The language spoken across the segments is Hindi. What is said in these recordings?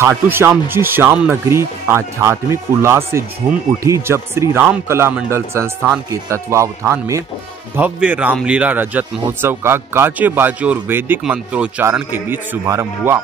खाटू श्याम जी श्याम नगरी आध्यात्मिक उल्लास से झूम उठी जब श्री राम कला मंडल संस्थान के तत्वावधान में भव्य रामलीला रजत महोत्सव का गाजे बाजे और वैदिक मंत्रोच्चारण के बीच शुभारंभ हुआ।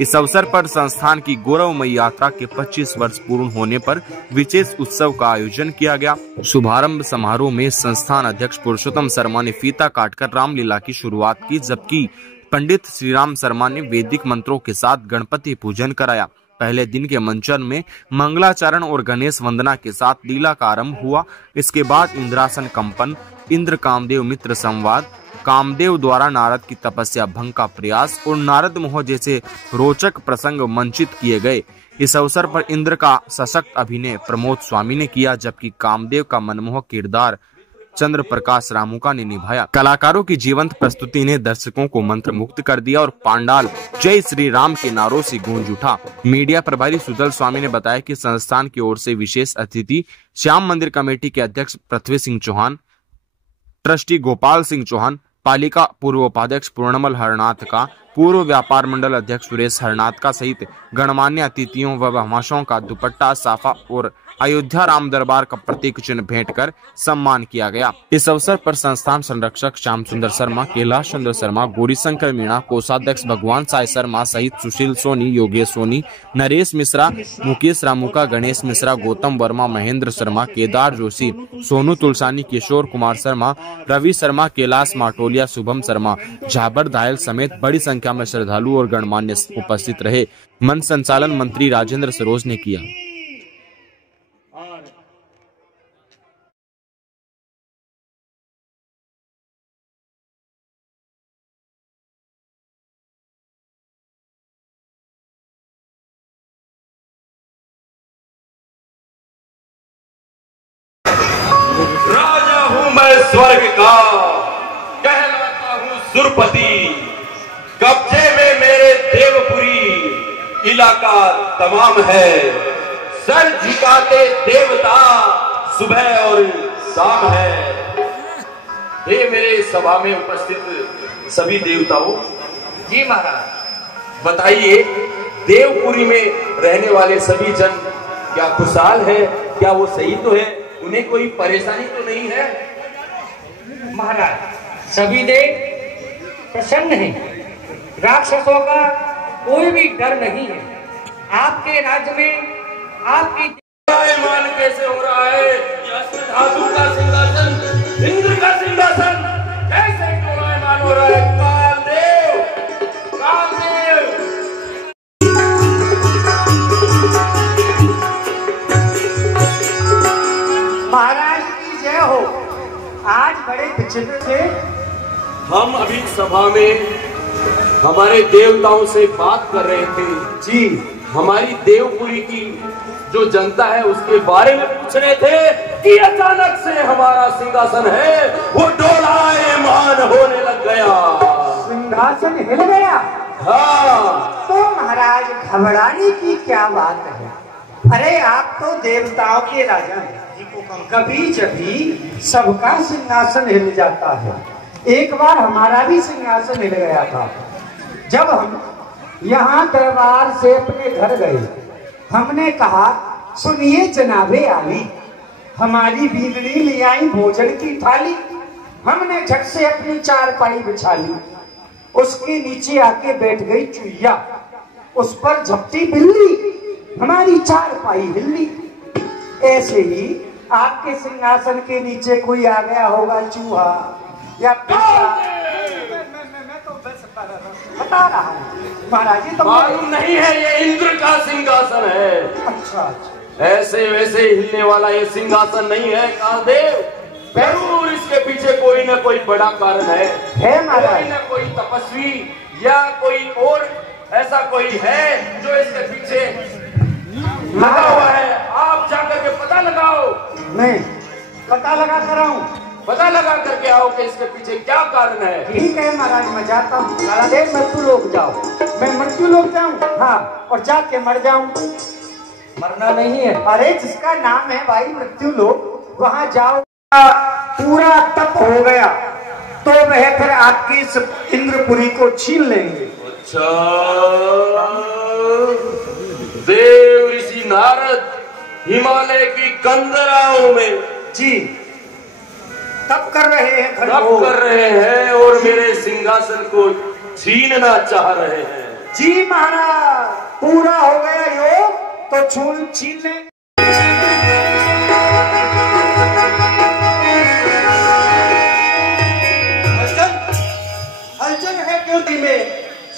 इस अवसर पर संस्थान की गौरवमयी यात्रा के 25 वर्ष पूर्ण होने पर विशेष उत्सव का आयोजन किया गया। शुभारंभ समारोह में संस्थान अध्यक्ष पुरुषोत्तम शर्मा ने फीता काटकर रामलीला की शुरुआत की, जबकि पंडित श्रीराम शर्मा ने वैदिक मंत्रों के साथ गणपति पूजन कराया। पहले दिन के मंचन में मंगलाचरण और गणेश वंदना के साथ लीला का आरंभ हुआ। इसके बाद इंद्रासन कंपन, इंद्र कामदेव मित्र संवाद, कामदेव द्वारा नारद की तपस्या भंग का प्रयास और नारद मोह जैसे रोचक प्रसंग मंचित किए गए। इस अवसर पर इंद्र का सशक्त अभिनय प्रमोद स्वामी ने किया, जबकि कामदेव का मनमोहक किरदार चंद्र प्रकाश रामुका ने निभाया। कलाकारों की जीवंत प्रस्तुति ने दर्शकों को मंत्र मुक्त कर दिया और पांडाल जय श्री राम के नारों से गूंज उठा। मीडिया प्रभारी सुजल स्वामी ने बताया कि संस्थान की ओर से विशेष अतिथि श्याम मंदिर कमेटी के अध्यक्ष पृथ्वी सिंह चौहान, ट्रस्टी गोपाल सिंह चौहान, पालिका पूर्व उपाध्यक्ष पूर्णमल हरनाथ का, पूर्व व्यापार मंडल अध्यक्ष सुरेश हरनाथ का सहित गणमान्य अतिथियों व भामाशाओं का दुपट्टा, साफा और अयोध्या राम दरबार का प्रतीक चिन्ह भेंट कर सम्मान किया गया। इस अवसर पर संस्थान संरक्षक श्याम सुंदर शर्मा, कैलाश चंद्र शर्मा, गौरी शंकर मीणा, कोषाध्यक्ष भगवान साय शर्मा सहित सुशील सोनी, योगेश सोनी, नरेश मिश्रा, मुकेश रामुका, गणेश मिश्रा, गौतम वर्मा, महेंद्र शर्मा, केदार जोशी, सोनू तुलसानी, किशोर कुमार शर्मा, रवि शर्मा, कैलाश माटोलिया, शुभम शर्मा, झाबर दायल समेत बड़ी संख्या में श्रद्धालु और गणमान्य उपस्थित रहे। मंच संचालन मंत्री राजेंद्र सरोज ने किया। राजा हूं मैं स्वर्ग का, कहलाता हूं सुरपति, कब्जे में मेरे देवपुरी इलाका तमाम है। सर झुकाते देवता सुबह और शाम है। ये मेरे सभा में उपस्थित सभी देवताओं, जी महाराज बताइए देवपुरी में रहने वाले सभी जन क्या खुशहाल है? क्या वो सही तो है? उन्हें कोई परेशानी तो नहीं है? महाराज सभी देव प्रसन्न हैं, राक्षसों का कोई भी डर नहीं है। आपके राज्य में आपकी मान कैसे हो रहा है? धातु का सिंहासन, इंद्र का सिंहासन कैसे डोलायमान हो रहा है? कालदेव, कालदेव। महाराज की जय हो। आज बड़े विचित्र थे। हम अभी सभा में हमारे देवताओं से बात कर रहे थे जी। हमारी देवपुरी की जो जनता है उसके बारे में पूछ रहे थे कि अचानक से हमारा सिंहासन है वो डोलायमान होने लग गया। सिंहासन हिल गया? हाँ। तो महाराज घबराने की क्या बात है? अरे आप तो देवताओं के राजा हैं, कभी कभी सबका सिंहासन हिल जाता है। एक बार हमारा भी सिंहासन हिल गया था। जब हम यहाँ दरबार से अपने घर गए, हमने कहा सुनिए जनाबे आली, हमारी बीगड़ी ले आई भोजन की थाली। हमने झट से अपनी चारपाई बिछा ली, उसके नीचे आके बैठ गई चुईया, उस पर झपटी बिल्ली, हमारी चारपाई हिल्ली। ऐसे ही आपके सिंहासन के नीचे कोई आ गया होगा, चूहा या मैं तो बस बता रहा हूँ महाराज जी। तो मालूम नहीं है ये इंद्र का सिंहासन है। अच्छा अच्छा। ऐसे वैसे हिलने वाला ये सिंहासन नहीं है कालदेव। जरूर इसके पीछे कोई ना कोई बड़ा कारण है महाराज। कोई ना कोई तपस्वी या कोई और ऐसा कोई है जो इसके पीछे लगा हुआ है। आप जाकर के पता लगाओ। मैं पता लगा कर आऊं? पता लगा करके आओ कि इसके पीछे क्या कारण है। ठीक है महाराज, मैं जाता हूँ। मृत्यु लोक जाओ। मैं मृत्यु लोक जाऊँ? हाँ, और जाके मर जाऊँ? मरना नहीं है। अरे जिसका नाम है भाई मृत्यु लोक, वहाँ जाओ। पूरा तप हो गया तो वह फिर आपकी इंद्रपुरी को छीन लेंगे। अच्छा देव ऋषि नारद हिमालय की कंदराओं में जी तब कर रहे हैं तप कर रहे हैं और मेरे सिंहासन को छीनना चाह रहे हैं। जी महाराज, पूरा हो गया योग तो छीन लें। हलचल है क्योंकि में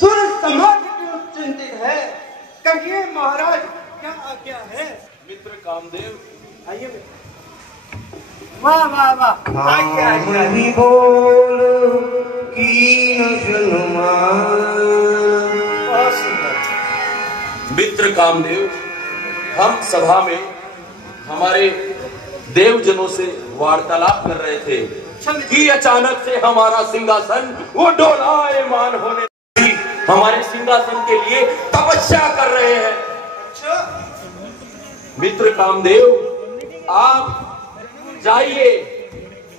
सूर्य समाज क्यों चिंतित है, कहिए महाराज क्या आज्ञा है। मित्र कामदेव आइए। वाह वाह वाह, आज्ञा नहीं बोल की बहुत सुंदर। मित्र कामदेव, हम सभा में हमारे देवजनों से वार्तालाप कर रहे थे कि अचानक से हमारा सिंहासन वो डोलायमान होने लगी। हमारे सिंहासन के लिए तपस्या कर रहे हैं। मित्र कामदेव, आप जाइए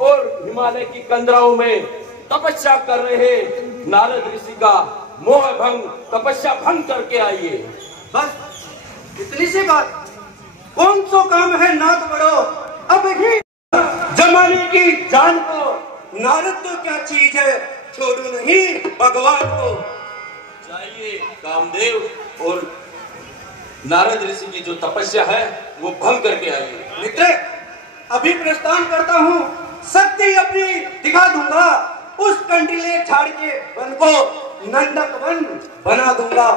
और हिमालय की कंदराओं में तपस्या कर रहे नारद ऋषि का मोह भंग, तपस्या भंग करके आइए। बस इतनी सी बात, कौन सो काम है नाथ बड़ो, अब ही जमाने की जान को। नारद तो क्या चीज है, छोड़ो नहीं भगवान को। जाइए कामदेव और नारद ऋषि की जो तपस्या है वो भंग करके आइए। मित्र, अभी प्रस्थान करता हूँ, शक्ति अपनी दिखा दूंगा। उस कंटीले झाड़ के वन को नंदक वन बना दूंगा।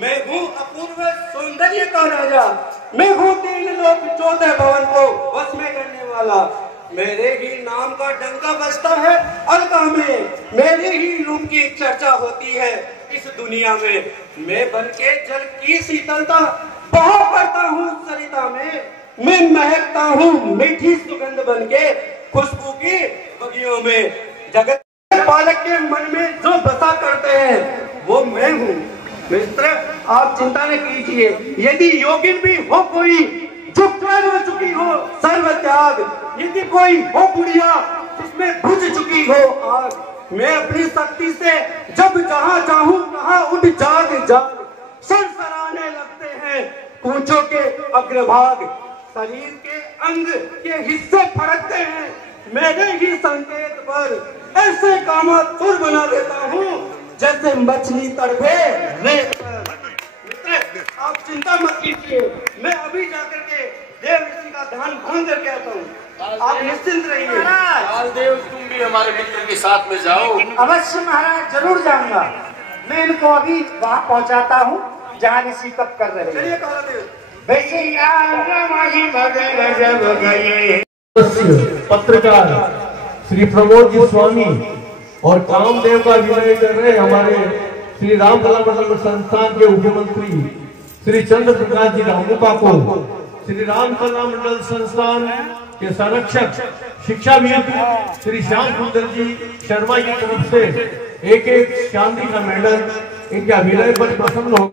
मैं हूँ अपूर्व सौंदर्य का राजा, मैं हूँ 3 लोक 14 भवन को वश में करने वाला। मेरे ही नाम का डंका बजता है अलका में, मेरे ही रूप की चर्चा होती है इस दुनिया में। मैं बन के जल की शीतलता बहा करता हूँ सरिता में, मैं महकता हूँ मीठी सुगंध बन के खुशबू की बगियों में। जगत पालक के मन में जो बसा करते हैं वो मैं हूँ। मित्र, आप चिंता न कीजिए, यदि योगिन भी हो कोई जो त्याग हो चुकी हो सर्व त्याग, यदि कोई हो बुढ़िया जिसमें बुझ चुकी हो आग, मैं अपनी शक्ति से जब जहाँ चाहूँ कहाँ उठ जाग जाग सरसराने लगते हैं पूंछों के अग्रभाग। शरीर के अंग के हिस्से फड़कते हैं मेरे ही संकेत पर, ऐसे कामातुर बना देता हूँ जैसे मछली तड़पे रेत पर। मित्र, आप चिंता मत कीजिए, मैं अभी जाकर के देव ऋषि का ध्यान भंग करके आता हूँ। आप निश्चिंत रहिए। कालदेव, तुम भी हमारे मित्र के साथ में जाओ। अवश्य महाराज, जरूर जाऊंगा। मैं इनको अभी वहाँ पहुँचाता हूँ जहाँ ऋषि तप कर रहे हैं। चलिए कालदेव। पत्रकार श्री प्रमोद जी स्वामी और कामदेव का विनय कर रहे हमारे श्री राम कला मंडल संस्थान के उपमंत्री श्री चंद्र प्रकाश जी रामूपा को श्री राम कला मंडल संस्थान के संरक्षक शिक्षाविद श्री श्याम सुंदर जी शर्मा की तरफ से एक शांति का मेडल इनके अभिनय पर प्रसन्न हो।